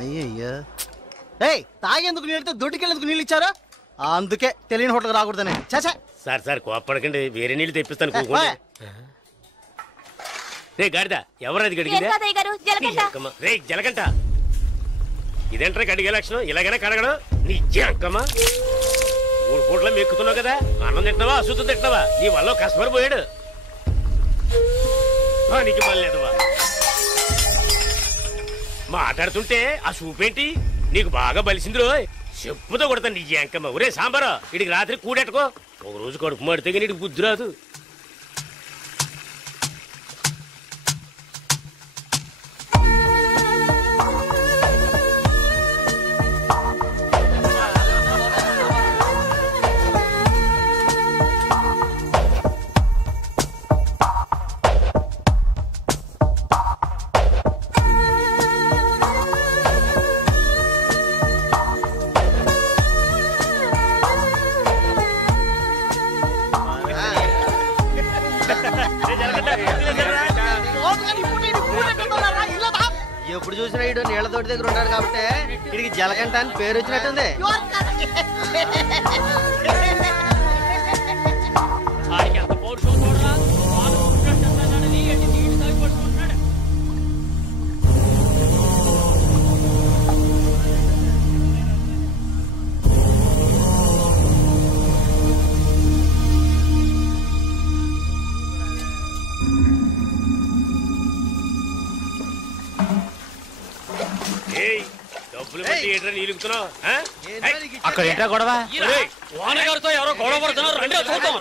అయ్యయ్యో తాగేందుకు నీళ్ళతో దొడ్డుకెళ్ళేందుకు నీళ్ళు ఇచ్చారు, అందుకే తెలియని హోటల్ రాకూడదని. చాచా సార్ సార్ కోపడకండి, వేరే నీళ్ళు తెప్పిస్తాను. రే గాడిద ఎవరది గడిగిందా? రే జలగంట, ఇదేంట్రా గడిగే లక్షణం? ఇలాగైనా కడగడం నీ జంకమ్మా. 3 పూట్ల మెక్కుతున్నావు కదా, అన్నం తింటున్నావా అశుద్ధం తింటున్నావా? నీ వల్ల కస్టమర్ పోయాడు. నీకు మళ్ళేదవా మాట్లాడుతుంటే ఆ చూపేంటి? నీకు బాగా బలిసింది రో, చెప్పుతో కొడతాను నీ జంకమ్మ. ఒరే సాంబారా, ఇడికి రాత్రి కూడెట్టుకో, ఒక రోజు కడుపు మాడితే కానీ ఇడికి బుద్ధి రాదు. ఎప్పుడు చూసినా ఇడు నీళ్ల తోటి దగ్గర ఉన్నాడు కాబట్టి ఇడికి జలగంట అని పేరు వచ్చినట్టుంది. అక్కడ ఏంటా గొడవ? వానగారితో ఎవరో గొడవ పడుతున్నారు, రండి చూద్దాం.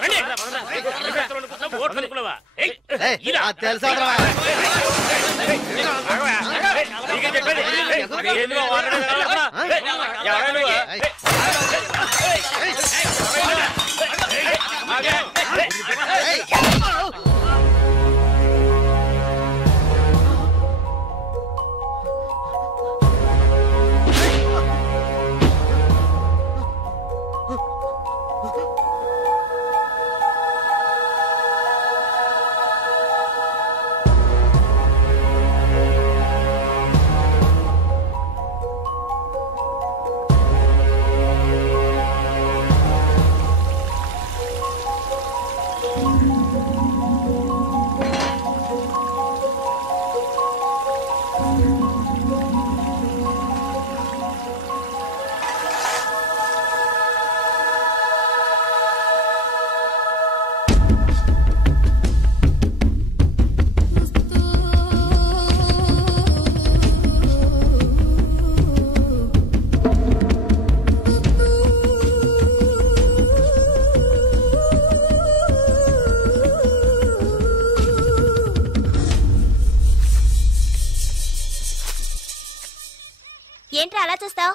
ఏంట్రా అలా చూస్తావు?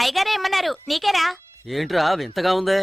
అయ్యగారు ఏమన్నారు? నీకేరా? ఏంట్రా వింతగా ఉందే?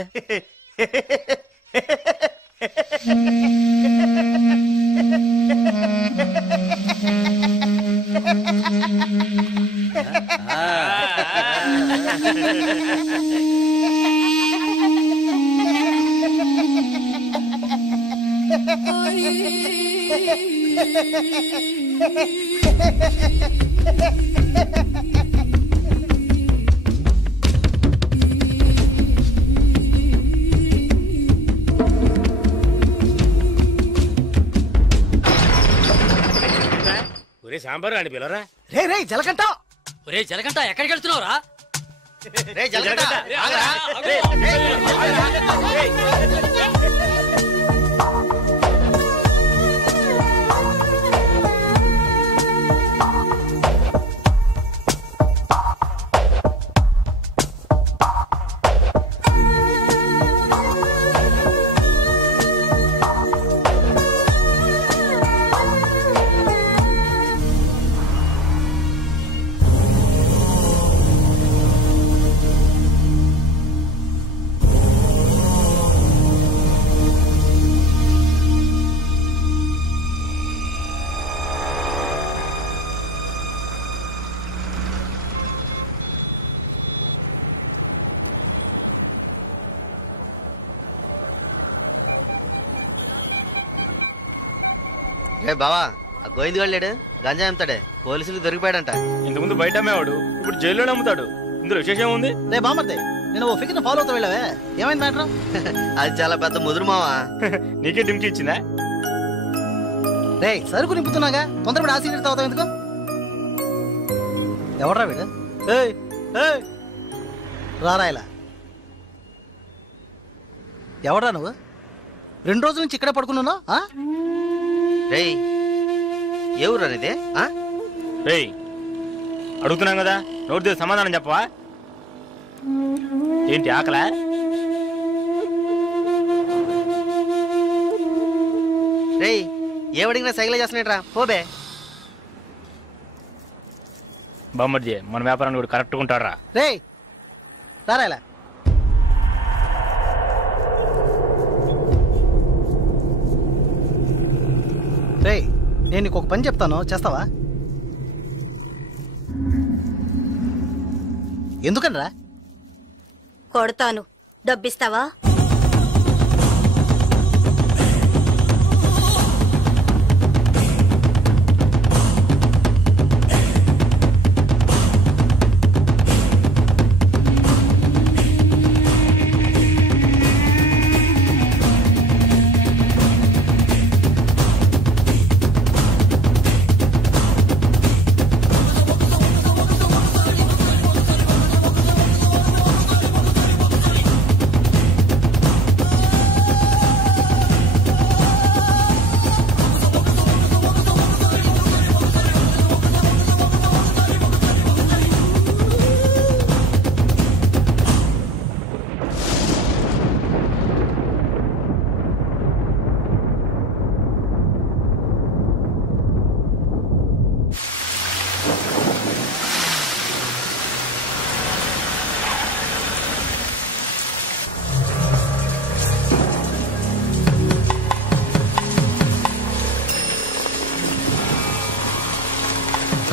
ఒరే సాంబారు అని పిలవరా. రే రే జలగంట, ఒరే జలగంట ఎక్కడికి వెళ్తున్నావురా? రే జలగంట రే బావా, ఆ గోవింద్ వెళ్ళాడు గంజా అమ్ముతాడే పోలీసులకు దొరికిపోయాడంట. ఇంతకుముందు బయట అమ్మేవాడు, ఇప్పుడు జైల్లోనే అమ్ముతాడు. ఇందులో విశేషం ఉంది? రే బామర్దే, నేను ఓ ఫిగర్ ఫాలో అవుతా వెళ్ళావే, ఏమైంది మ్యాటర్? అది చాలా పెద్ద ముదురు మావా. నీకే డుమ్కి ఇచ్చిందా? రే సరుకు నింపుతున్నాగా, తొందరపడి ఆ సీనియర్ తాగుతావు ఎందుకు? ఎవడ్రా వీడు? రారా ఇలా. ఎవడ్రా నువ్వు? 2 రోజుల నుంచి ఇక్కడే పడుకున్నావు? రేయ్ ఏ ఊరు అనేది? రేయ్ అడుగుతున్నాం కదా, నోటి దగ్గర సమాధానం చెప్పవా? ఏంటి ఆకలా? రేయ్ ఏవడిగినా సైకిల్ చేస్తున్నాడ్రా పోబే. బామ్మర్జీ మన వ్యాపారాన్ని కూడా కరెక్ట్గా ఉంటాడు రా. రే రారా ఇలా. రే నేను నీకు ఒక పని చెప్తాను, చేస్తావా? ఎందుకనరా? కొడతాను, డబ్బిస్తావా?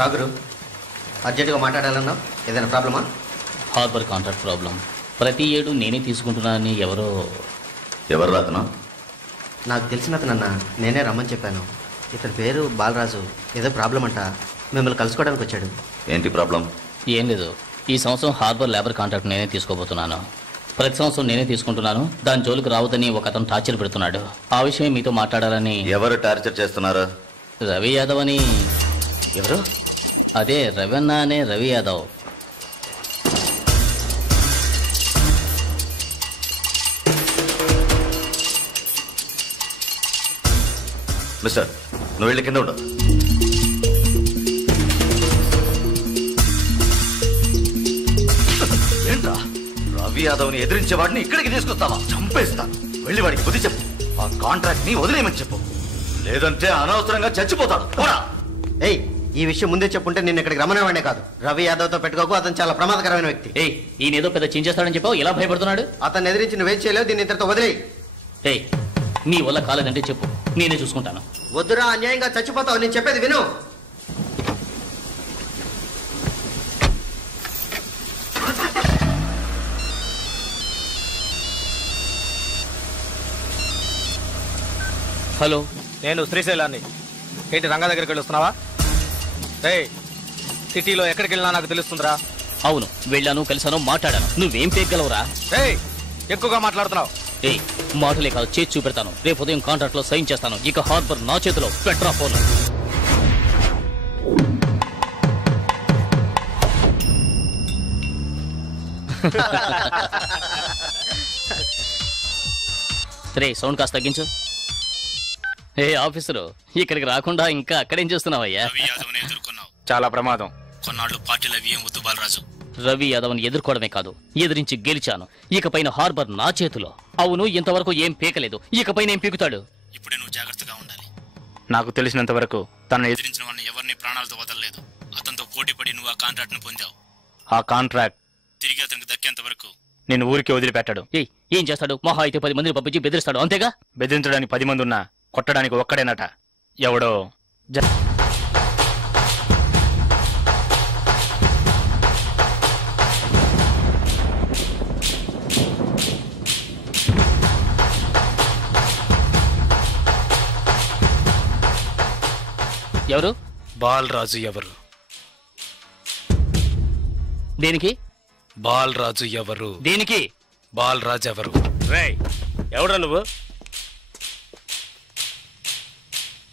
సాగరు అర్జెంటుగా మాట్లాడాలన్నా, ఏదైనా ప్రాబ్లమా? Harbour contract problem. ప్రతి ఏడు నేనే తీసుకుంటున్నానని ఎవరు రాతనా? నాకు తెలిసిన అతనన్నా, నేనే రమ్మని చెప్పాను. ఇతని పేరు బాలరాజు. ఏదో ప్రాబ్లం అంట, మిమ్మల్ని కలుసుకోవడానికి వచ్చాడు. ఏంటి ప్రాబ్లం? ఏం లేదు, ఈ సంవత్సరం హార్బర్ లేబర్ కాంట్రాక్ట్ నేనే తీసుకోబోతున్నాను. ప్రతి సంవత్సరం నేనే తీసుకుంటున్నాను. దాని జోలికి రావద్దని ఒక అతను టార్చర్ పెడుతున్నాడు. ఆ విషయం మీతో మాట్లాడాలని. ఎవరు టార్చర్ చేస్తున్నారు? రవి యాదవ్ అని. ఎవరు? అదే రవణ అనే రవి యాదవ్. మిస్టర్, నువ్వు వెళ్ళి కింద ఉండు. ఏంట్రా, రవి యాదవ్ని ఎదిరించే వాడిని ఇక్కడికి తీసుకొస్తావా? చంపేస్తాను. వెళ్ళి వాడికి బుద్ధి చెప్పు. ఆ కాంట్రాక్ట్ ని వదిలేయమని చెప్పు, లేదంటే అనవసరంగా చచ్చిపోతాడు. ఏయ్ ఈ విషయం ముందే చెప్పుంటే నేను ఇక్కడికి రమ్మనేవాడే కాదు. రవి యాదవ్తో పెట్టుకోకు, అతను చాలా ప్రమాదకరమైన వ్యక్తి. ఈయన ఏదో పెద్ద చించేస్తాడని చెప్పావు, ఎలా భయపడుతున్నాడు? అతన్ని ఎదిరించి నువ్వేం చేయలేవు, దీన్ని ఇంతటితో వదిలేయి. నీ వల్ల కాలేదంటే చెప్పు, నేనే చూసుకుంటాను. వద్దురా, అన్యాయంగా చచ్చిపోతావు. నేను చెప్పేది విను. హలో, నేను శ్రీశైలాన్ని. ఏంటి రంగా దగ్గరికి వెళ్ళొస్తున్నావా? సిటీలో ఎక్కడికి వెళ్ళినా నాకు తెలుస్తుందిరా. అవును, వెళ్ళాను, కలిసాను, మాట్లాడాను. నువ్వేం పేగలవురా? ఎక్కువగా మాట్లాడుతున్నావు. మాటలే కాదు, చేసి చూపెడతాను. రేపు ఉదయం కాంట్రాక్ట్ లో సైన్ చేస్తాను. ఇక హార్బర్ నా చేతిలో. Petra phone. సౌండ్ కాస్త తగ్గించు. ఆఫీసరు, ఇక్కడికి రాకుండా ఇంకా అక్కడేం చేస్తున్నావయ్యా? చాలా ప్రమాదం. కొన్నాళ్ళు పార్టీలు అవి ఏం వద్దు బాలరాజు. రవి యాదవ్ని ఎదుర్కోవడమే కాదు, ఎదిరించి గెలిచాను. ఇకపైన హార్బర్ నా చేతిలో. అవును, ఇంతవరకు ఏం పీకలేదు, ఇకపైన ఏం పీకుతాడు? ఇప్పుడే నువ్వు జాగ్రత్తగా ఉండాలి. నాకు తెలిసినంత వరకు తనను ఎదిరించిన వాడిని ఎవరిని ప్రాణాలతో వదలలేదు. అతనితో పోటీ పడి నువ్వు ఆ కాంట్రాక్ట్ ను పొందావు. ఆ కాంట్రాక్ట్ తిరిగి అతనికి దక్కేంత వరకు నేను ఊరికి వదిలిపెట్టాడు. ఏం చేస్తాడు? మహా అయితే 10 మందిని పంపించి బెదిరిస్తాడు, అంతేగా? బెదిరించడానికి 10 మంది ఉన్నా కొట్టడానికి ఒక్కడేనట. ఎవడో ఎవరు? బాలరాజు ఎవరు? దేనికి? బాలరాజు ఎవరు? దేనికి? బాలరాజు ఎవరు? రేయ్ ఎవడ్రా నువ్వు?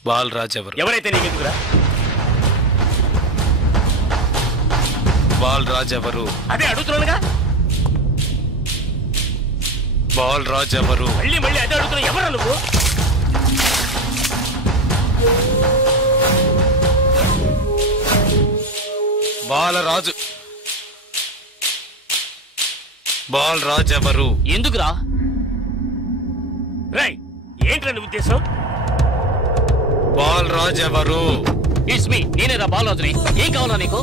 బాలరాజు ఎవరు? ఎవరైతే నీకెందుకురా? బాలరాజు ఎవరు? అదే అడుగుతున్నానుగా. బాలరాజు ఎవరు? మళ్ళీ మళ్ళీ అదే అడుగుతున్నా. ఎవరా నువ్వు? బాలరాజు. బాలరాజు ఎవరు? ఎందుకురా? రేయ్ ఏంట్రా నీ ఉద్దేశం? బాలరాజు ఎవరు? ఇట్స్ మీ, నేనేరా బాలరాజుని. ఏం కావాలా నీకు?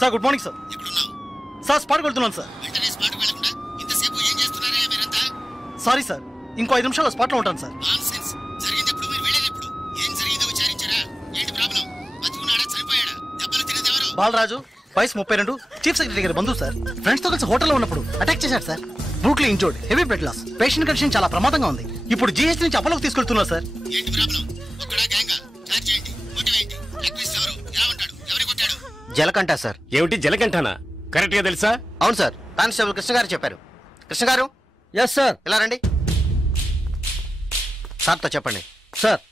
Sir good morning sir. Sir స్పాట్కి వెళ్తున్నాను సార్. సారీ సార్, ఇంకో 5 నిమిషాల్లో స్పాట్లో ఉంటాను సార్. బాలరాజు వయసు 32, చీఫ్ సెక్రటరీ గారి బంధువు సార్. ఫ్రెండ్స్ తో కలిసి హోటల్లో ఉన్నప్పుడు అటాక్ చేశారు sir. Brutally injured, heavy blood loss. Patient condition చాలా ప్రమాదంగా ఉంది. ఇప్పుడు జీహెచ్ నుంచి అపోలోకి తీసుకెళ్తున్నారు సార్. జలకంఠ సార్. ఏమిటి జలకంఠనా? కరెక్ట్ గా తెలుసా? అవును సార్, కానిస్టేబుల్ కృష్ణ గారు చెప్పారు. కృష్ణ గారు. Yes sir. ఇలా రండి. సార్తో చెప్పండి. సార్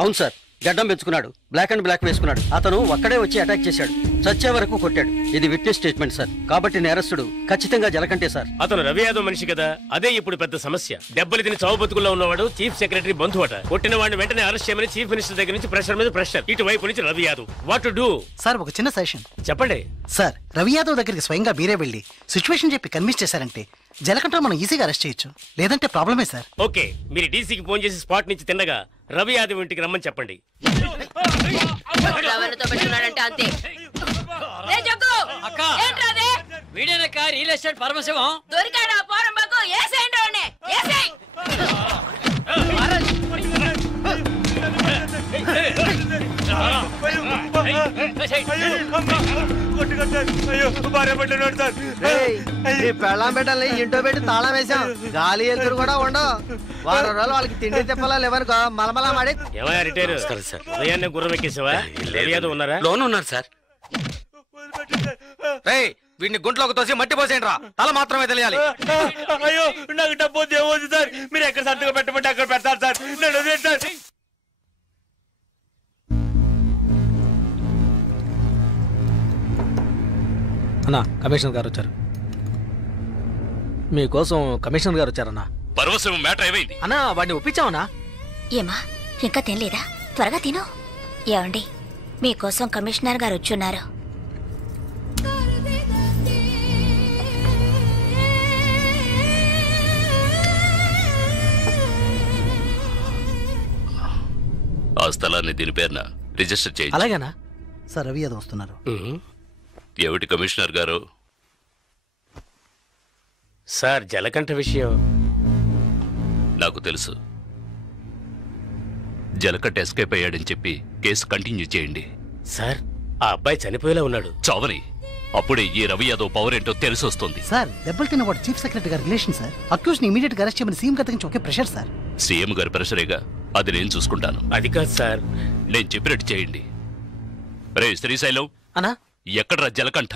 అవును సార్, గడ్డం పెంచుకున్నాడు, బ్లాక్ అండ్ బ్లాక్ వేసుకున్నాడు. అతను ఒక్కడే వచ్చి అటాక్ చేశాడు, చచ్చే వరకు కొట్టాడు. ఇది విట్నెస్ స్టేట్మెంట్ సార్, కాబట్టి నేరస్తుడు ఖచ్చితంగా జలకంటే సార్. అతను రవి యాదవ్ మనిషి కదా, అదే ఇప్పుడు పెద్ద సమస్య. దెబ్బలు తిని చావు బతుకుల్లో ఉన్నవాడు చీఫ్ సెక్రటరీ బంధువు అట. కొట్టిన వాడిని వెంటనే అరెస్ట్ చేయమని చీఫ్ మినిస్టర్ దగ్గర నుంచి ప్రెషర్ మీద ప్రెషర్. ఇటువైపు నుంచి Ravi Yadav. What to do? Sir ఒక చిన్న సజెషన్ చెప్పండి. సార్ రవి యాదవ్ దగ్గరికి స్వయంగా మీరే వెళ్ళి సిచ్యువేషన్ చెప్పి కన్విన్స్ చేశారంటే జలకంఠ మనం ఈజీగా అరెస్ట్ చేయొచ్చు, లేదంటే ప్రాబ్లమే సార్. ఓకే, మీరు డీసీకి ఫోన్ చేసి స్పాట్ నుంచి తిన్నగా రవి యాదవ్ ఇంటికి రమ్మని చెప్పండి. అంతే. వీడేనక్క రియల్ ఎస్టేట్ పరమశివం. దొరికాడా పోరంబాకు? ఏసేయండి వాడిని, ఏసేయ్. పెళ్ళాం పెట్టాలి, ఇంటో పెట్టి తాళం వేసాం. గాలి ఎదురు కూడా ఉండవు. వారం రోజులు వాళ్ళకి తిండి తిప్పలా లేవనుకో మలమలా మాడి. ఏమయ్యా రిటైర్ సార్? ఉదయాన్నే గుర్రం ఎక్కేసావా? రవి యాదవ్ ఉన్నారా? లోన్ ఉన్నారు సార్. వీడిని గుంట్లోకి తోసి మట్టి పోసేయండి రా, తల మాత్రమే తెలియాలి. అయ్యో నాకు డబ్బు ఏమవుతుంది సార్? మీరు ఎక్కడ సంతకం పెట్టమంటే అక్కడ పెడతారు సార్. నేను సార్. అన్నా కమిషనర్ గారు వచ్చారు. మీకోసం కమిషనర్ గారు వచ్చారన్నా. పర్వసం మ్యాటర్ ఏమైంది అన్నా? వాడిని ఒప్పించామన్నా. ఏమా ఇంకా తినలేదా? త్వరగా తిను. ఏమండి మీకోసం కమిషనర్ గారు వచ్చున్నారు. ఆ స్థలాన్ని దీని పేరున రిజిస్టర్ చేయండి. అలాగేనా సార్? రవి యాదవ్ వస్తున్నారు. ఏమిటి కమిషనర్ గారు? సార్ జలకంఠ విషయం నాకు తెలుసు. జలకంఠ ఎస్కేప్ అయ్యాడని చెప్పి కేసు కంటిన్యూ చేయండి. సార్ ఆ అబ్బాయి చనిపోయేలా ఉన్నాడు. చావని అప్పుడే ఈ రవి యాదవ్ పవర్ ఏంటో తెలిసి వస్తుంది. సార్ దెబ్బలు తిన్న వాడు చీఫ్ సెక్రటరీ గారి రిలేషన్ సార్. అక్యూజ్ ని ఇమీడియట్ గా అరెస్ట్ చేయమని సీఎం గారి నుంచి ఒకే ప్రెషర్ సార్. సీఎం గారి ప్రెషరేగా, అది నేను చూసుకుంటాను. అది కాదు సార్, నేను చెప్పినట్టు చేయండి. రే శ్రీశైలం అన్నా, ఎక్కడ్రా జలకంఠ?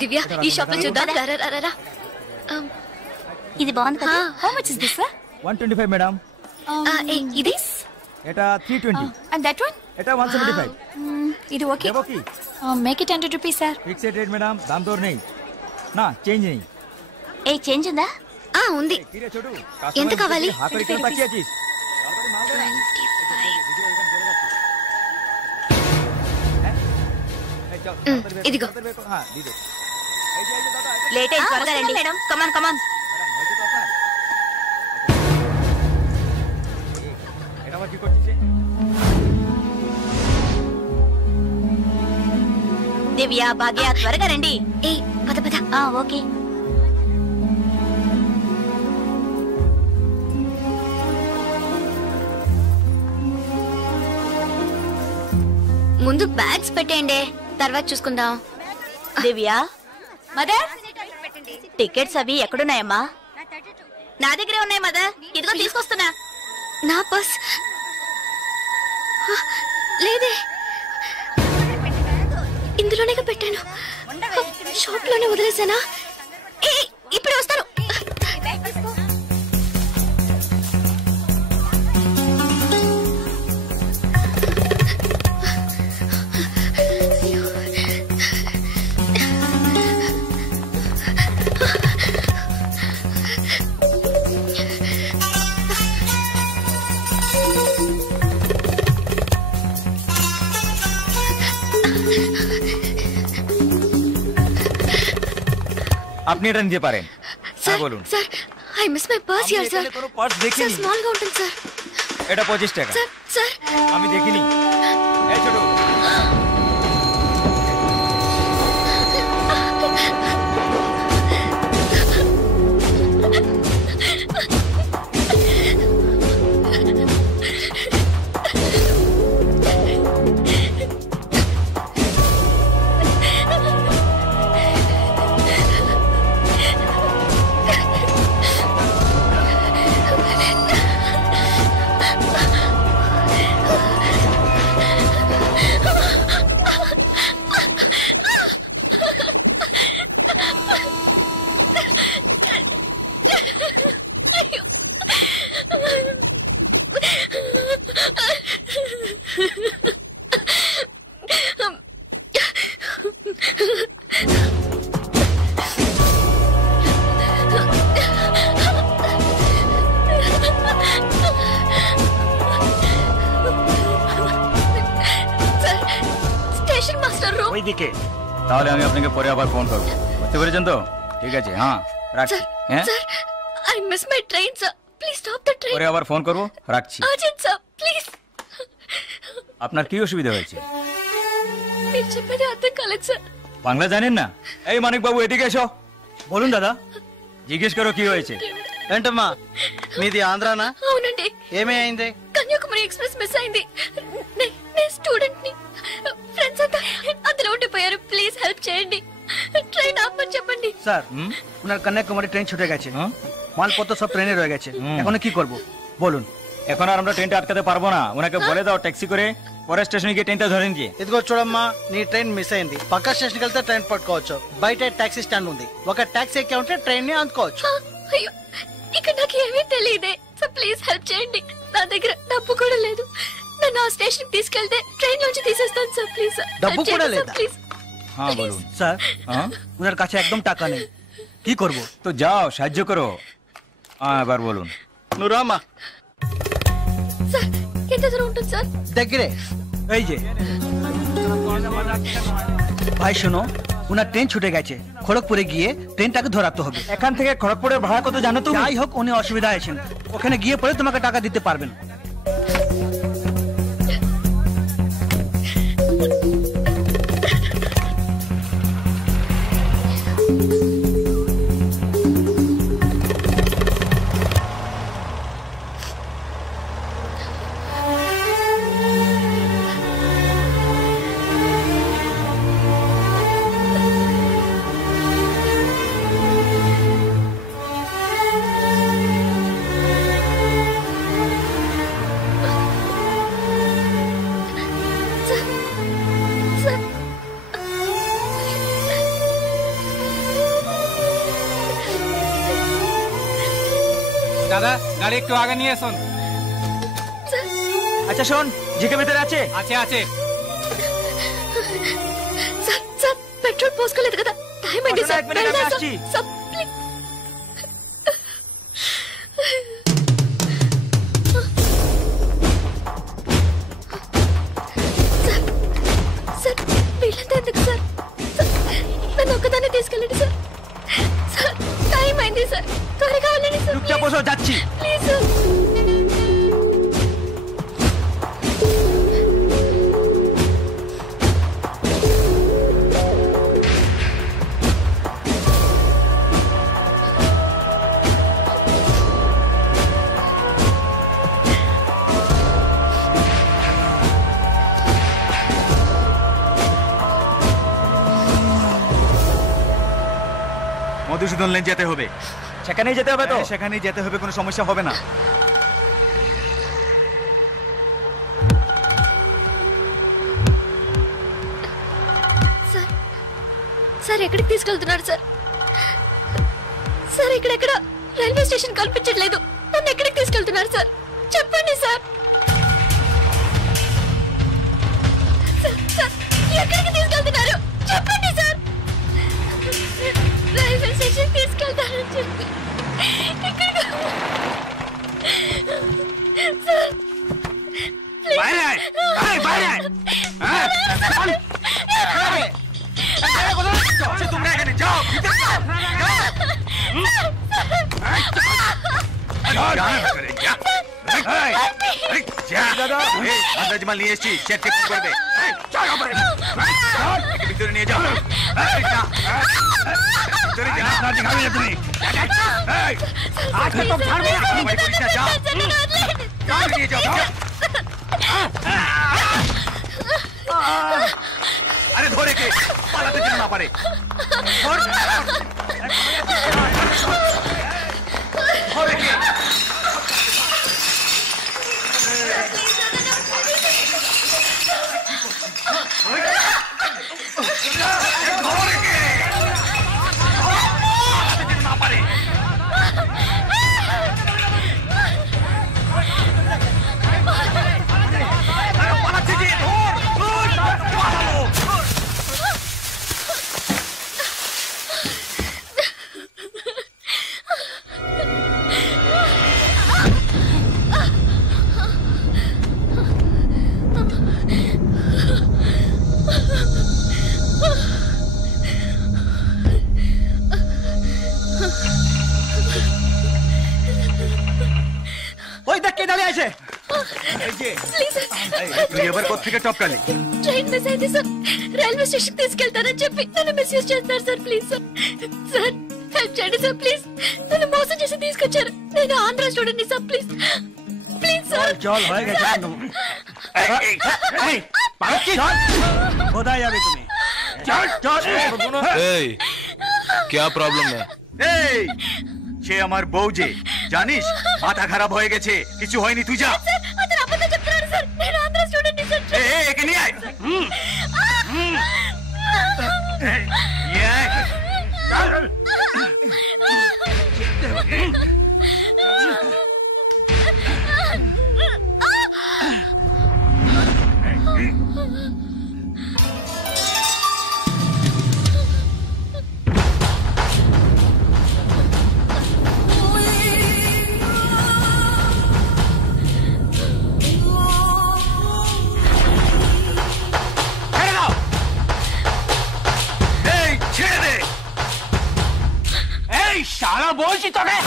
దివ్య ఈ షాప్ లో చూద్దాం. ఇది బాగుంది కదా? How much is this? 125 madam. ఇది ఎటా 320. అండ్ దట్ వన్ ఎటా 175. ఇది okay. Make it 100 rupees sir. Fixed rate madam, దామ్ దోర్ नहीं నా చేంజ్ नहीं. ఏ చేంజ్ ఉందా? ఉంది. ఎంత కావాలి? ఇదిగో. లేట్ అయింది, త్వరగా రండి మేడం. కమాన్ కమాన్. దివ్య, భాగ్య త్వరగా రండి. ఏ పద పద. ఓకే. ముందు బ్యాగ్స్ పెట్టేయండి, తర్వాత చూసుకుందాం. దివ్య, మదర్ టికెట్స్ అవి ఎక్కడున్నాయమ్మా? నా దగ్గరే ఉన్నాయి మదర్. ఇదిగో తీసుకొస్తున్నా. నా పర్స్ లేదే, ఇందులోనే పెట్టాను. షాప్ లోనే వదిలేసానా? ఇప్పుడు వస్తాను. आप नहीं रन दे पा रहे हैं सर? बोलूं sir, I miss my purse here sir. Purse देखिए सर स्मॉल గా ఉంటుంది సార్. এটা 25 টাকা. सर सर আমি দেখিনি. এই ছোট দিকে তাহলে আমি আপনাকে পরে আবার ফোন করব। বুঝতে পেরেছেন তো? ঠিক আছে, হ্যাঁ রাখছি। হ্যাঁ sir, I miss my train sir, please stop the train. পরে আবার ফোন করব, রাখছি। Urgent sir, please. আপনার কি অসুবিধা হয়েছে? మీరు చెప్పేది అర్థం కాలేదు సార్। বাংলা জানেন না? এই মানিক বাবু এদিকে এসো। বলুন দাদা। জিজ্ঞেস করো কি হয়েছে। ఏంటమ్మా మీది ఆంధ్రానా? అవునండి. ఏమైంది? కన్యాకుమారి ఎక్స్ప్రెస్ మిస్ అయింది. నేను స్టూడెంట్ ని. ఫ్రెండ్స్ అంతా అందులో ఉండిపోయారు. ప్లీజ్ హెల్ప్ చేయండి. ট্রেন আপনি చెప్పండి। স্যার ওনার কন্যাকুমারী ট্রেন ছুটে গেছে, মালপত্র সব ট্রেনে রয়ে গেছে, এখন কি করব বলুন। এখন আর আমরা ট্রেনটা আটকাতে পারবো না, ওনাকে বলে দাও ট্যাক্সি করে পরে స్టేషన్ కి ట్రైన్ ধরে নিয়ে। ఇదిగో చూడమ్మా, నీ ట్రైన్ మిస్ అయింది, పక్క స్టేషన్ కి వెళ్తే ట్రైన్ పట్టుకోవచ్చు, బయట టాక్సీ స్టాండ్ ఉంది, ఒక టాక్సీ ఎక్కి ఉంటే ట్రైన్ ని అందుకోవచ్చు। అయ్యో ఇక్కడ నాకు ఏమీ తెలియదే, సో ప్లీజ్ హెల్ప్ చేయండి, నా దగ్గర డబ్బు కూడా లేదు, నన్ను ఆ స్టేషన్ కి తీసుకెళ్తే ట్రైన్ నుంచి తీసేస్తాను సార్, ప్లీజ్। డబ్బు కూడా లేదా? ప్లీజ్। হ্যাঁ বলুন। স্যার ওনার কাছে একদম টাকা নেই, কি করব? তো যাও সাহায্য করো। এবার বলুন। నువ్వు రామా। సార్ ఎంత దూరం ఉంటుంది సార్? దగ్గరే, এই যে। ভাই শোনো, ওনার ট্রেন ছুটে গেছে, খড়গপুরে গিয়ে ট্রেনটাকে ধরাতে হবে। এখান থেকে খড়গপুরের ভাড়া কত জানো তুমি? যাই হোক উনি অসুবিধা আছেন, ওখানে গিয়ে পরে তোমাকে টাকা দিতে পারবেন। দাদা গাড়ি একটু আগে নিয়ে আসুন। আচ্ছা শোন, জিকে ভিতরে আছে? আছে আছে। సార్ సార్ పెట్రోల్ పోసుకోలేదు కదా, టైం అయింది సార్, এক মিনিট, আমি আসছি। Sir please. సార్ వీళ్ళంతా ఎందుకు సార్? నన్ను ఒక్కదాన్ని తీసుకెళ్ళండి సార్, సార్ టైం అయింది సార్, త్వరగా వెళ్ళండి సార్, চুপচাপ বসো, যাচ্ছি। Please sir. মধুসূদন লেন যেতে হবে। সেখানেই যেতে হবে তো? সেখানেই যেতে হবে, কোনো সমস্যা হবে না। సార్ సార్ ఎక్కడికి తీసుకెళ్తున్నారు సార్? సార్ ఇక్కడెక్కడ రైల్వే స్టేషన్ కనిపించట్లేదు, నన్ను ఎక్కడికి తీసుకెళ్తున్నారు సార్? చెప్పండి సార్। సార్, సార్, ఎక్కడికి తీసుకెళ్తున్నారు చెప్పండి సార్। రైల్వే స్టేషన్ తీసుకెళ్తారని చెప్పి ఎక్కడికి సార్ ప్లీజ్। তোমরা এখানে যাও, মাল নিয়ে এসছি, চেক করবে, ভিতরে নিয়ে যাও, আরে ধরে কে পালাতে যেন না পারে। ধরে কে? ওই দেখ কে দাঁড়িয়ে আছে। তুই এবার কোত্থেকে টপকালি? ట్రైన్ మిస్ అయింది సార్, రైల్వే స్టేషన్ తీసుకెళ్తారని చెప్పి నన్ను మిస్యూజ్ చేస్తారు sir, please sir. Sir help చేయండి సార్ ప్లీజ్. నన్ను మోసం చేసి తీసుకొచ్చారు. నేను ఆంధ్ర స్టూడెంట్ ని సార్ ప్లీజ్ ప్లీజ్ సార్. क्या प्रॉब्लम है? সে আমার বউ যে জানিস মাথা খারাপ হয়ে গেছে কিছু হয়নি তুই যা అతను అబద్ధం చెప్తున్నాడు సార్. నేను ఆంధ్ర స్టూడెంట్ ని సార్. একে নিয়ে আয় শালা বলছি তোকে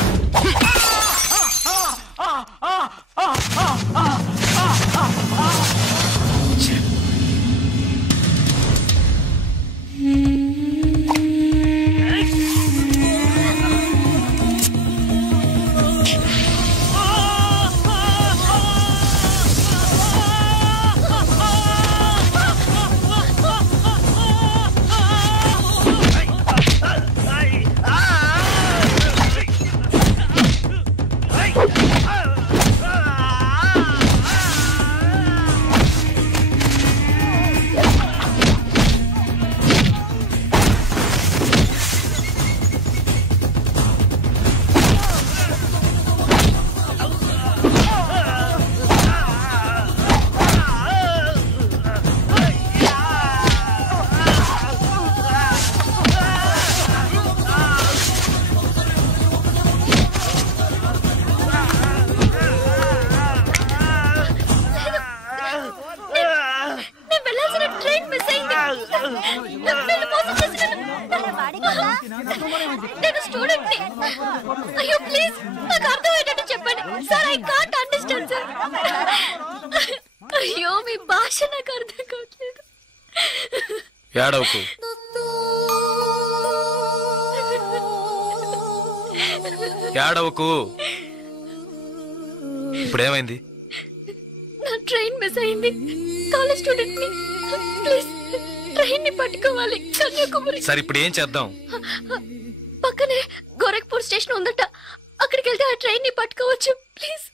నేను స్టూడెంట్ ని. అయ్యో ప్లీజ్ నాకు అర్థమయ్యేటట్టు చెప్పండి sir. I can't understand sir. అయ్యో మీ భాష నాకు అర్థం కావట్లేదు. ఏడవకు. ఏడవకు. ఇప్పుడేమైంది? నా ట్రైన్ మిస్ అయింది. కాలేజ్ స్టూడెంట్ ని. ప్లీజ్ ట్రైన్ ని పట్టుకోవాలి కన్యాకుమారి. సరే ఇప్పుడు ఏం చేద్దాం? పక్కనే గోరఖ్పూర్ స్టేషన్ ఉందట. అక్కడికి వెళ్తే ఆ ట్రైన్ ని పట్టుకోవచ్చు ప్లీజ్.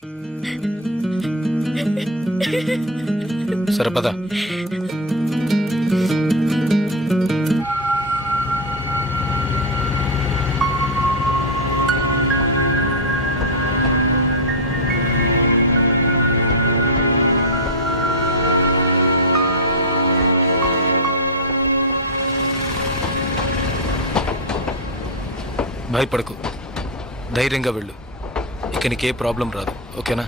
సరే పద. భయపడకు, ధైర్యంగా వెళ్ళు. ఇక నీకే ప్రాబ్లం రాదు, ఓకేనా?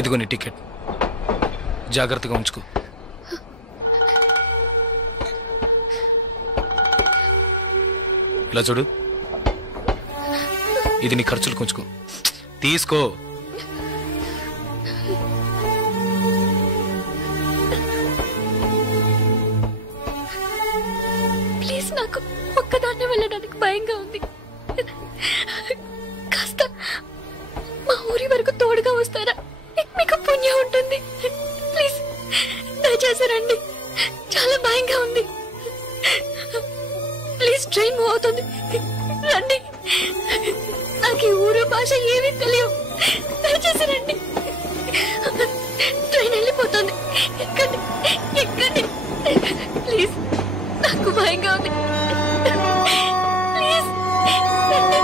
ఇదిగో నీ టికెట్, జాగ్రత్తగా ఉంచుకో. ఇలా చూడు, ఇది నీ ఖర్చులు కొంచుకో. తీసుకో. ప్లీజ్, నాకు ఒక్కదాన్నే వెళ్ళడానికి భయంగా ఉంది. కాస్త మా ఊరి వరకు తోడుగా వస్తారా? మీకు పుణ్యం ఉంటుంది. ప్లీజ్ దయచేసి రండి, చాలా భయంగా ఉంది. ప్లీజ్, ట్రైన్ మూవ్ అవుతుంది, రండి. నాకు ఈ ఊరు భాష ఏమీ తెలియవు, దయచేసి రండి. ట్రైన్ వెళ్ళిపోతుంది, ఎక్కండి ఎక్కండి. ప్లీజ్, నాకు భయంగా ఉంది. ప్లీజ్ రండి.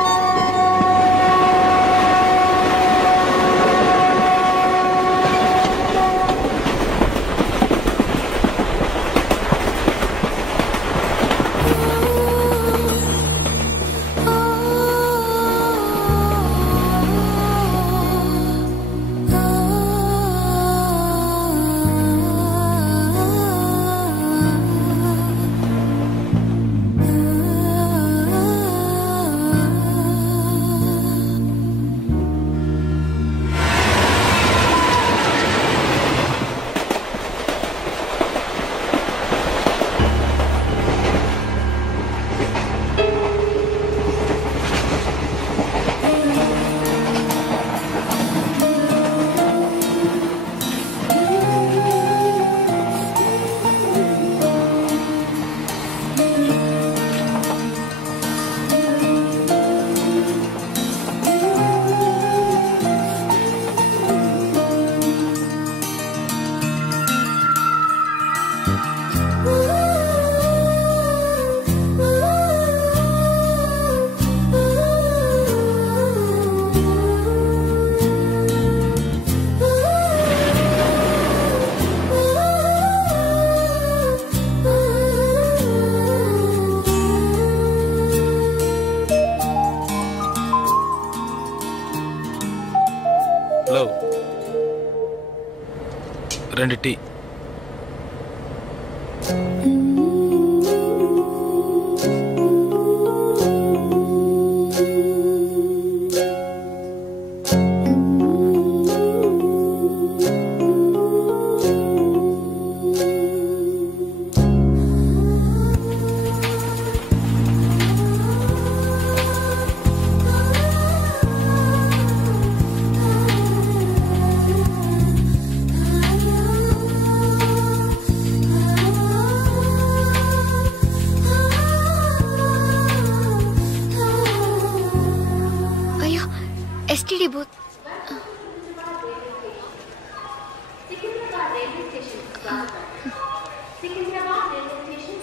2 టీ.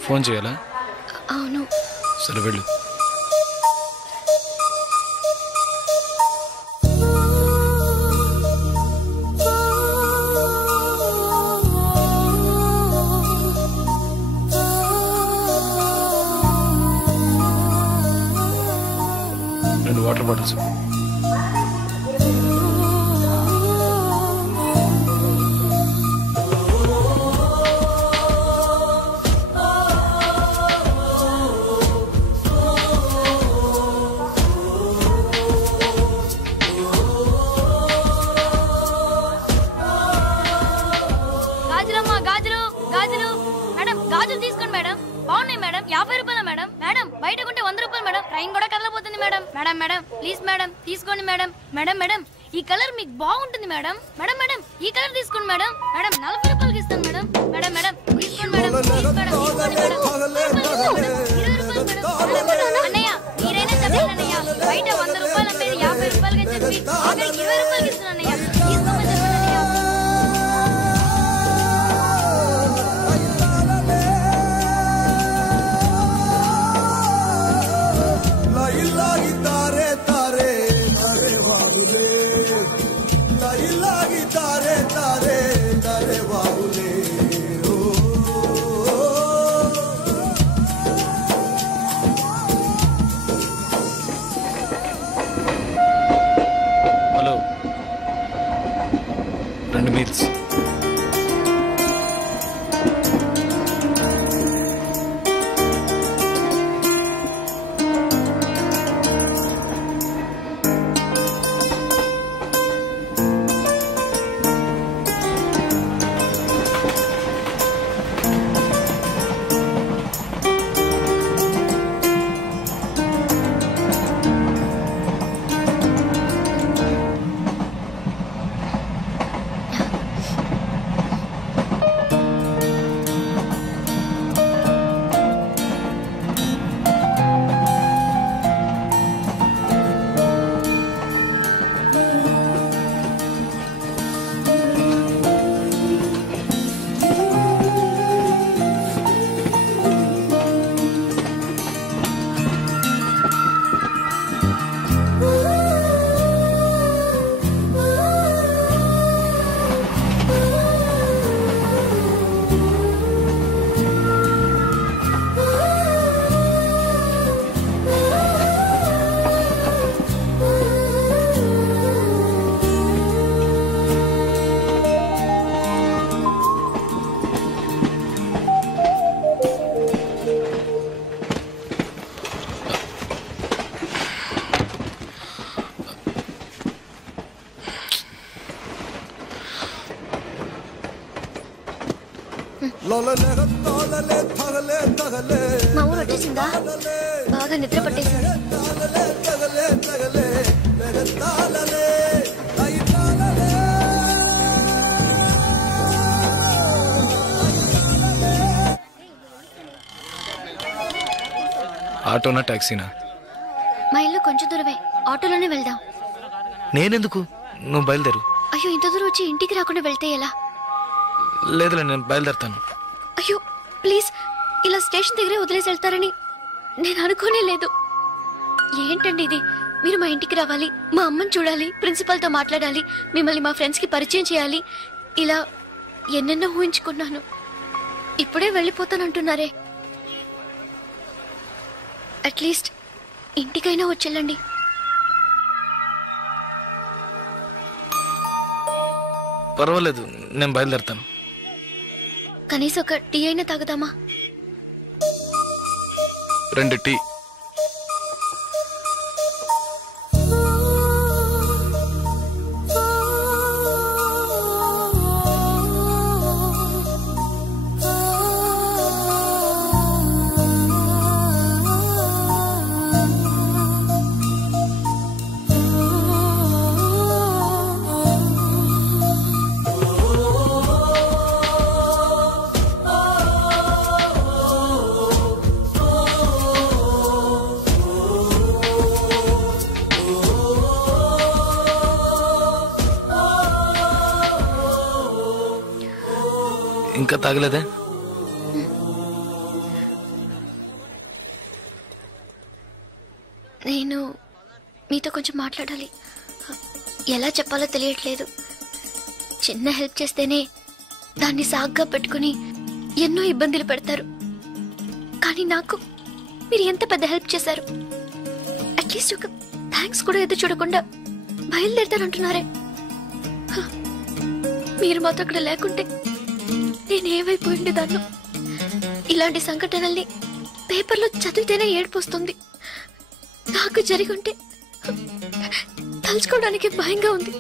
ఫోన్ చేయాలా? అవును. సరే వెళ్ళు. రెండు వాటర్ బాటిల్స్. ఈ కలర్ మీకు బాగుంటుంది మేడం. మేడం మేడం ఈ కలర్ తీసుకోండి మేడం. మేడం 40 రూపాయలకి ఇస్తాను మేడం. మేడం మేడం తీసుకోండి మేడం. అన్నయ్య మీరైనా చెప్పండి అన్నయ్య. బయట 100 రూపాయలు అమ్మేది 50 రూపాయలకి చెప్పి 20 రూపాయలకి ఇస్తాను అన్నయ్య. తీసుకోమని చెప్పండి అన్నయ్య. Hello, 2 meals. మా ఊరు వచ్చేసిందా? బాగా నిద్ర పట్టేసింది. ఆటోనా టాక్సీనా? మా ఇల్లు కొంచెం దూరమే, ఆటోలోనే వెళ్దాం. నేనెందుకు? నువ్వు బయలుదేరు. అయ్యో ఇంత దూరం వచ్చి ఇంటికి రాకుండా వెళ్తే ఎలా? లేదులే, నేను బయలుదేరుతాను. అయ్యో ప్లీజ్, ఇలా స్టేషన్ దగ్గరే వదిలేసి వెళ్తారని నేను అనుకోనే లేదు. ఏంటండి ఇది? మీరు మా ఇంటికి రావాలి, మా అమ్మని చూడాలి, ప్రిన్సిపల్తో మాట్లాడాలి, మిమ్మల్ని మా ఫ్రెండ్స్కి పరిచయం చేయాలి, ఇలా ఎన్నెన్నో ఊహించుకున్నాను. ఇప్పుడే వెళ్ళిపోతానంటున్నారే. అట్లీస్ట్ ఇంటికైనా వచ్చేళ్ళండి. పర్వాలేదు, నేను బయలుదేరుతాను. కనీసం ఒక టీ అయినా తాగుదామా? 2 టీ. ఇంకా తాగలేదే? నేను మీతో కొంచెం మాట్లాడాలి. ఎలా చెప్పాలో తెలియట్లేదు. చిన్న హెల్ప్ చేస్తేనే దాన్ని సాగ్గా పెట్టుకుని ఎన్నో ఇబ్బందులు పెడతారు. కానీ నాకు మీరు ఎంత పెద్ద హెల్ప్ చేశారు. అట్లీస్ట్ ఒక థ్యాంక్స్ కూడా ఎదురు చూడకుండా బయలుదేరతారంటున్నారే. మీరు మాతో అక్కడ లేకుంటే నేనేమైపోయి ఉండేదాన్ని. ఇలాంటి సంఘటనల్ని పేపర్లో చదివితేనే ఏడుపొస్తుంది. నాకు జరిగి ఉంటే తలుచుకోవడానికి భయంగా ఉంది.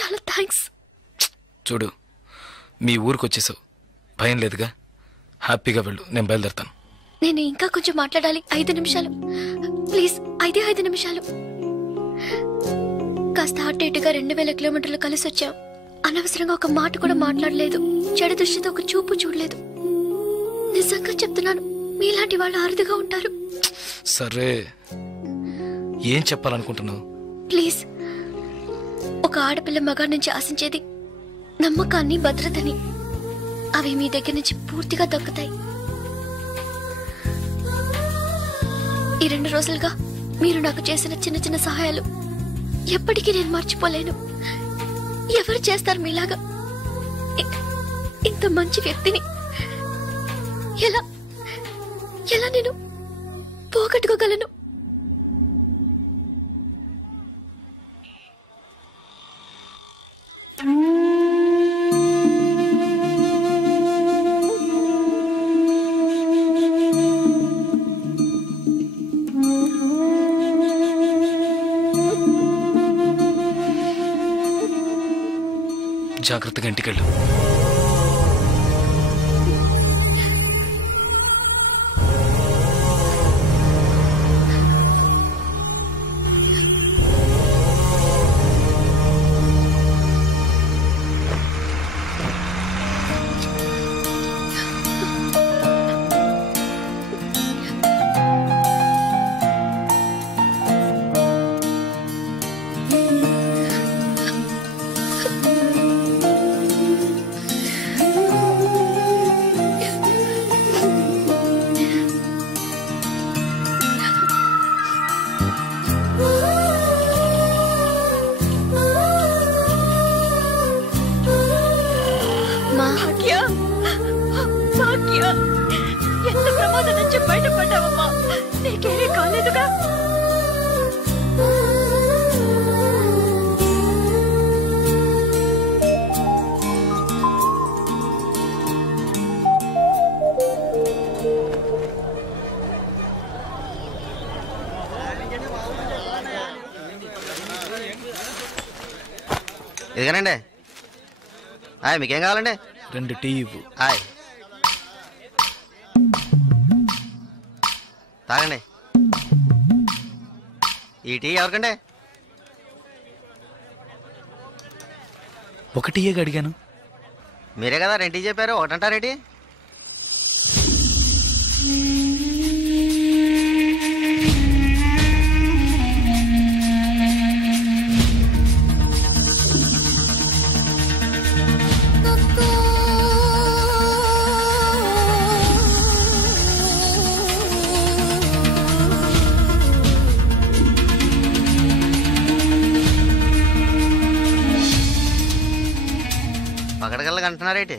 చాలా థ్యాంక్స్. చూడు, మీ ఊరికి వచ్చేసావు, భయం లేదుగా, హ్యాపీగా వెళ్ళు. నేను బయలుదేరుతాను. నేను ఇంకా కొంచెం మాట్లాడాలి. 5 నిమిషాలు ప్లీజ్. 5 నిమిషాలు. కాస్త అటు ఇటుగా 2000 కిలోమీటర్లు కలిసి వచ్చాం. అనవసరంగా ఒక మాట కూడా మాట్లాడలేదు. చెడు దృష్టితో ఒక చూపు చూడలేదు. నిజంగా చెప్తున్నాను, మీలాంటి వాళ్ళు అరుదుగా ఉంటారు. సరే, ఏం చెప్పాలనుకుంటున్నావు? ప్లీజ్. ఒక ఆడపిల్ల మగాడి నుంచి ఆశించేది నమ్మకాన్ని, భద్రతని. అవి మీ దగ్గర నుంచి పూర్తిగా దక్కుతాయి. ఈ 2 రోజులుగా మీరు నాకు చేసిన చిన్న చిన్న సహాయాలు ఎప్పటికీ నేను మర్చిపోలేను. ఎవరు చేస్తారు మీలాగా? ఇంత మంచి వ్యక్తిని ఎలా ఎలా నేను పోగొట్టుకోగలను? జాగ్రత్తగా ఇంటికెళ్ళు. ఎంత ప్రమాదం నుంచి బయటపడ్డావమ్మా? నీకేమీ కాలేదుగా? ఇదిగానండి. మీకేం కావాలండి? 2 టీ ఇవ్వు. తాగండి. ఈ టీ ఎవరికండి? 1 టీయే అడిగాను. మీరే కదా 2 టీ చెప్పారు, 1 అంటారేంటి? పగడగల్లగా అంటున్నారేంటి?